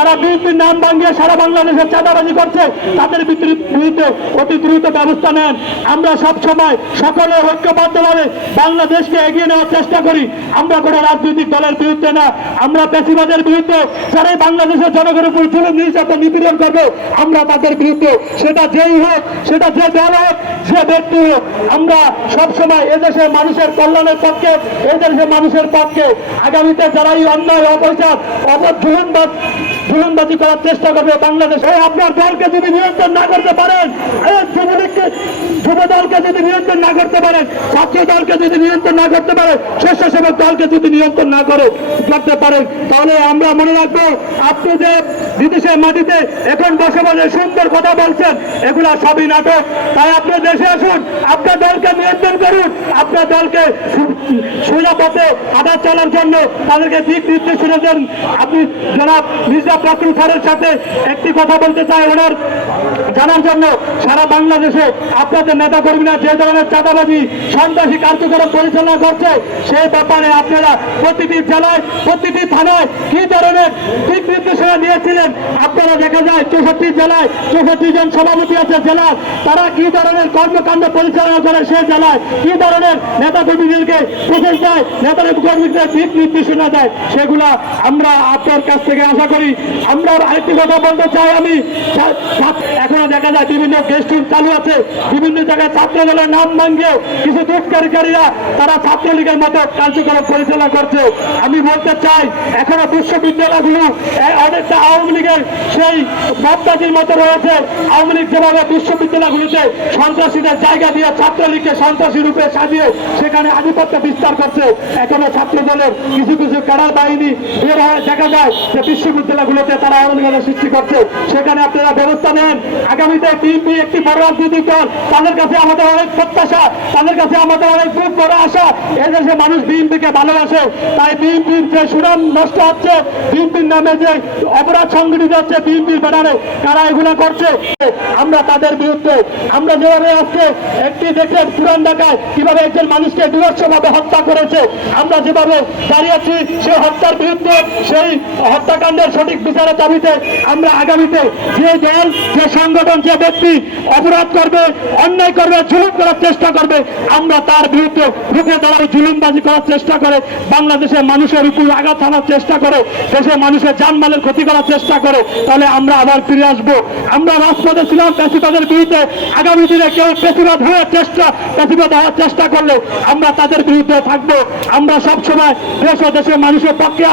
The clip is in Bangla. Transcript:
যারা বিএনপির নাম ভাঙিয়ে সারা বাংলাদেশের চাঁদাবাজি করছে তাদের বিরুদ্ধে অতি দ্রুত ব্যবস্থা নেন। আমরা সব সময় সকলে ঐক্যবদ্ধভাবে বাংলাদেশকে এগিয়ে নেওয়ার চেষ্টা করি। আমরা কোনো রাজনৈতিক দলের বিরুদ্ধে না, আমরা পেশিবাদের বিরুদ্ধে। যারাই বাংলাদেশের জনগণের উপর জুলুম নির্যাতন নিপীড়ন করবে আমরা তাদের বিরুদ্ধে, সেটা যেই হোক, সেটা যে দল হোক, যে ব্যক্তি হোক। আমরা সবসময় এদেশের মানুষের কল্যাণের পক্ষে, এদেশের মানুষের পক্ষে। আগামীতে যারা এই অন্যায় অপচার জুলুমবাজি করার চেষ্টা করবে বাংলাদেশে, আপনার দলকে যদি নিয়ন্ত্রণ না করতে পারেন, যুব দলকে যদি নিয়ন্ত্রণ না করতে পারেন, ছাত্র দলকে যদি নিয়ন্ত্রণ না করতে পারেন, স্বেচ্ছাসেবক দলকে যদি নিয়ন্ত্রণ না করতে পারেন, তাহলে আমরা মনে রাখবো আপনি যে বিদেশের মাটিতে এখন বসে বসে সুন্দর কথা বলছেন, এগুলা সবই নাটক। তাই আপনি দেশে আসুন, আপনার দলকে নিয়ন্ত্রণ করুন, আপনার দলকে সোজা পথে আদার চলার জন্য তাদেরকে দিক নির্দেশনা দেন। আপনি জনাব মির্জা ফখরুল স্যারের সাথে একটি কথা বলতে চাই, ওনার জানার জন্য সারা বাংলাদেশে আপনাদের নেতা কর্মীরা যে ধরনের চাঁদাবাজি সন্ত্রাসী কার্যক্রম পরিচালনা করছে, সেই ব্যাপারে আপনারা প্রতিটি জেলায় প্রতিটি থানায় কি ধরনের দিক নির্দেশনা দিয়েছিলেন। আপনারা দেখা যায় 64 জেলায় 64 জন সভাপতি আছে জেলার, তারা কি ধরনের কর্মকাণ্ড পরিচালনা করে, সেই জেলায় কি ধরনের নেতা কর্মীদেরকে প্রবেশ দেয়, নেতা কর্মীদের দিক নির্দেশনা দেয়, সেগুলা আমরা আপনার কাছ থেকে আশা করি। আমরা আরেকটি কথা বলতে চাই, আমি এখনো দেখা যায় বিভিন্ন গেস্ট রুম চালু আছে, বিভিন্ন জায়গায় ছাত্র দলের নাম ভাঙিয়ে কিছু দুষ্কৃতকারীরা তারা ছাত্রলীগের মতো কার্যক্রম পরিচালনা করছে। আমি বলতে চাই এখনো বিশ্ববিদ্যালয়গুলো অনেকটা আওয়ামী লীগের সেই মতবাজির মতো রয়েছে। আওয়ামী লীগ যেভাবে বিশ্ববিদ্যালয়গুলিতে সন্ত্রাসীদের জায়গা দিয়ে ছাত্রলীগকে সন্ত্রাসী রূপে সাজিয়ে সেখানে আধিপত্য বিস্তার করছে, এখনো ছাত্র দলের কিছু কিছু ক্যাডার বাহিনী বের হয়ে দেখা যায় যে বিশ্ববিদ্যালয়গুলোতে তারা আওয়ামী লীগের সৃষ্টি করছে। সেখানে আপনারা ব্যবস্থা নেন। আগামীতে বিএনপি একটি বড় রাজনৈতিক দল, তাদের কাছে আমাদের অনেক প্রত্যাশা, তাদের কাছে আমাদের অনেক খুব বড় আশা। এদেশে মানুষ বিএনপিকে ভালোবাসে, তাই বিএনপির যে সুনাম নষ্ট হচ্ছে, বিএনপির নামে যে অপরাধ সংগঠিত হচ্ছে বিএনপির ব্যানারে, কারা এগুলো করছে, আমরা তাদের বিরুদ্ধে। আমরা যেভাবে আজকে একটি দেখলেন পুরান ঢাকায় কিভাবে একজন মানুষকে বিভৎসভাবে হত্যা করেছে, আমরা যেভাবে দাঁড়িয়েছি সেই হত্যার বিরুদ্ধে, সেই হত্যাকাণ্ডের সঠিক বিচারের দাবিতে আমরা আগামীতে যে দল, যে সংগঠন, যে ব্যক্তি অপরাধ করবে, অন্যায় করবে, জুলুম করার চেষ্টা করবে, আমরা তার বিরুদ্ধে রুখে দাঁড়াবো। জুলুমবাজি করার চেষ্টা করে, বাংলাদেশের মানুষের উপর আঘাত হানার চেষ্টা করে, দেশের মানুষের জানমালের ক্ষতি করার চেষ্টা করে, তাহলে আমরা আবার ফিরে আসবো। আমরা রাজপথে ছিলাম পেশিবাদের বিরুদ্ধে, আগামী দিনে কেউ পেশিবাদ হওয়ার চেষ্টা করলে আমরা তাদের বিরুদ্ধে থাকবো। আমরা সবসময় দেশ ও দেশের মানুষের পক্ষে